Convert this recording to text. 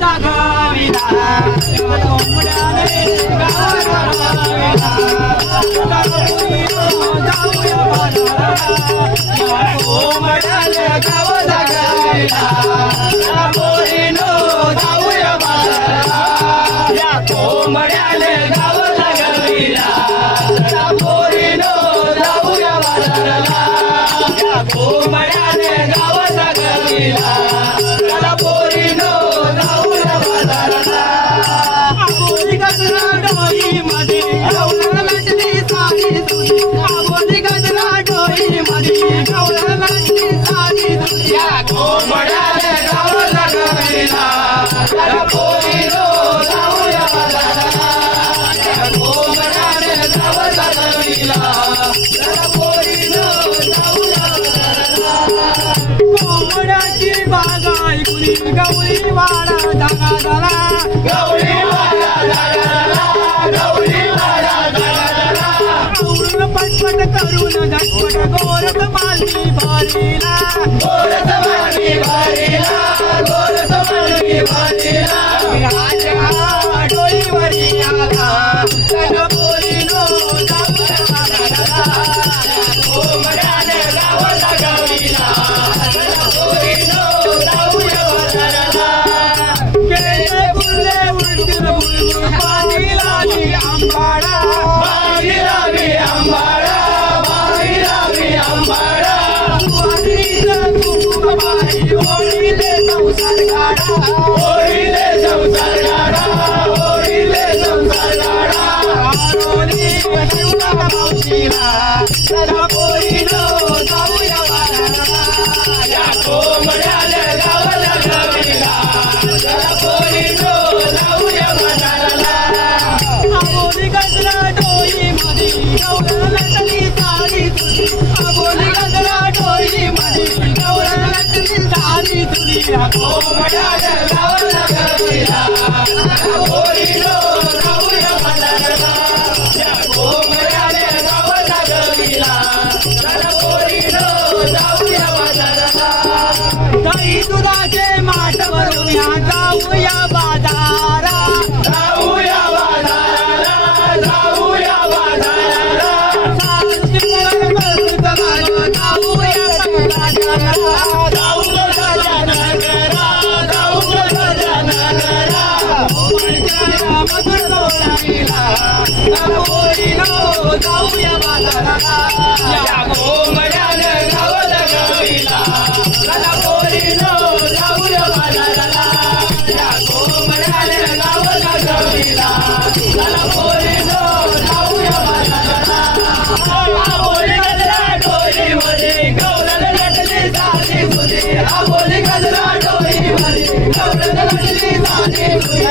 दाखविला कोंबड्याने गावाला दाखविला जाऊया बाजाराला कोंबड्याने गावाला दाखविला पोरीनो जाऊया बाजाराला या कोंबड्याने गावाला दाखविला पोरीनो जाऊया बाजाराला या कोंबड्याने गावाला दाखविला पोरीनो जाऊया बाजाराला आबोली गजरा डोईमध्ये गवळण लटली साधी तुझी आबोली गजरा डोईमध्ये गवळण लटली साधी तुझी या कोंबड्याने गावाला दाखविला पोरीनो जाऊया बाजाराला या कोंबड्याने गावाला दाखविला पोरीनो जाऊया बाजाराला कोंबड्याची बाग ऐकून गवळी वाडा धागा झाला गवळी वाडा धागा झाला गवळी वाडा धागा झाला आवरून पटपट करून झटपट गोरस मालवी भरीला गोरस मालवी भरीला गोरस मालवी भरीला राजा डोईवरी आला पोरीनो जाऊया बाजाराला कोंबड्याने गावाला दाखविला पोरीनो जाऊया बाजाराला गेले बुरले उलटून बुलबुल पाणी लावी आंबाडा पाणी लावी आंबाडा पाणी लावी आंबाडा वारीला कुंकुमाई ओढीले संसार गाडा ओढीले संसार गाडा ओढीले संसार गाडा आरोली शिवला मावशीला चला पोरीनो जाऊया बाजाराला या कोंबड्याने गावाला दाखविला चला पोरीनो जाऊया बाजाराला आबोली गजरा डोईमध्ये गवळण लटली साधी तुझी आबोली गजरा डोईमध्ये गवळण लटली साधी तुझी या कोंबड्याने गावाला दाखविला पोरीनो जाऊया बाजाराला या कोंबड्याने गावाला दाखविला चला पोरीनो जाऊया बाजाराला दही दुधाचे माठ भरून या जाऊया बाजारा जाऊया बाजाराला जाऊया बाजाराला जाऊया बाजाराला जाऊ गजानगरा जाऊ गजानगरा मधुर बोलाविला पोरीनो जाऊया बाजाराला या कोंबड्याने गावाला दाखविला चला पोरीनो जाऊया बाजाराला या कोंबड्याने गावाला दाखविला चला पोरीनो जाऊया बाजाराला आबोली गजरा डोईमध्ये गवळण लटली साधी तुझी आबोली गजरा डोईमध्ये गवळण लटली साधी तुझी